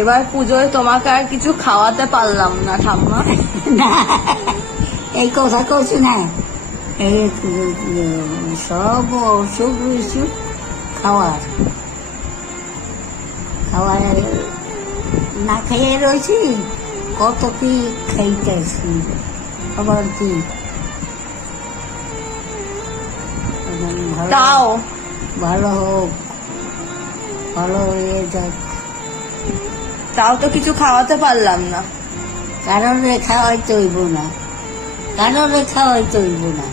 এবার পুজোয় তোমাকে আর কিছু খাওয়াতে পারলাম না ঠাম্মা। না, এই কথা কইছি না, এই সব অসুখ বিসুখ খাওয়ার খাওয়ার না খেয়ে রয়েছি, কত কি খাইতেছি, আবার কি তাও ভালো হোক, ভালো হয়ে যাক। তাও তো কিছু খাওয়াতে পারলাম না। কারণে খাওয়াইতে হইব না, কারণে খাওয়াইতে হইব না।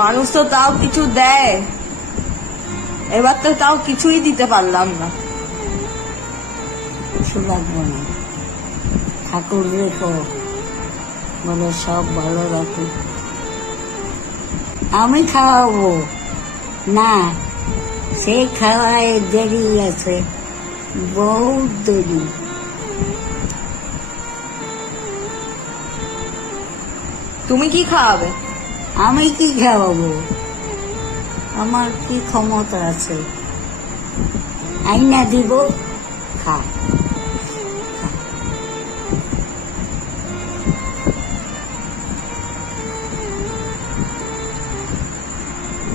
মানুষ তো তাও কিছু দেয়, এবার তো তাও কিছুই দিতে পারলাম না। কিছু লাগবো না, ঠাকুর রেখো, বলে সব ভালো রাখো। আমি খাওয়াবো না, সে খাওয়ায় দেরি আছে, বহুত দেরি। তুমি কি খাওয়াবে? আমি কি খাওয়াবো? আমার কি ক্ষমতা আছে? আইনা দিব, খা।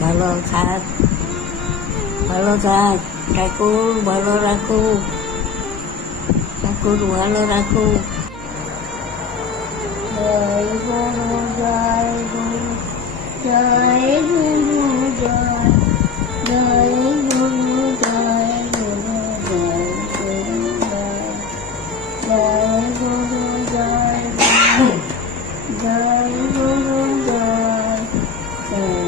ভালো থাক, ভালো থাক, ঠাকুর ভালো রাখো, ঠাকুর ভালো রাখো। জয় গুরু, জয় গুরু, জয় গুরু, জয় জয় গুরু, জয় গুরু, জয় গুরু, জয় গুরু, জয় গুরু, জয় গুরু, জয়